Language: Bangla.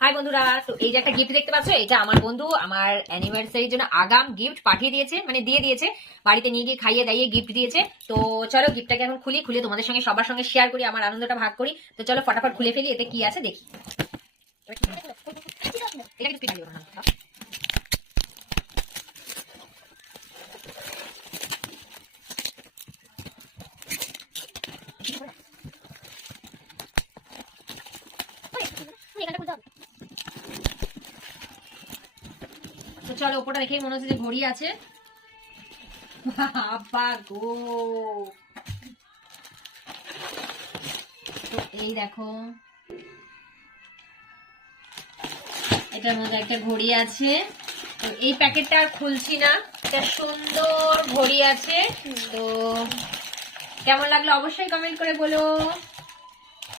হাই বন্ধুরা, তো এই যে একটা গিফট দেখতে পাচ্ছ, এটা আমার বন্ধু আমার অ্যানিভার্সারির জন্য আগাম গিফট পাঠিয়ে দিয়েছে, মানে দিয়ে দিয়েছে, বাড়িতে নিয়ে গিয়ে খাইয়ে দাইয়ে গিফট দিয়েছে। তো চলো গিফটটাকে এখন খুলে তোমাদের সঙ্গে সবার সঙ্গে শেয়ার করি, আমার আনন্দটা ভাগ করি। তো চলো ফটাফট খুলে ফেলি, এতে কি আছে দেখি। এটা কিন্তু পিটালিও না। তো চলো ওপরটা দেখেই মনে হচ্ছে যে ঘড়ি আছে। বাবা গো, তো এই দেখো এটার মধ্যে একটা ঘড়ি আছে। তো এই প্যাকেটটা আর খুলছি না, এটা সুন্দর ঘড়ি আছে। তো কেমন লাগলো অবশ্যই কমেন্ট করে বলো।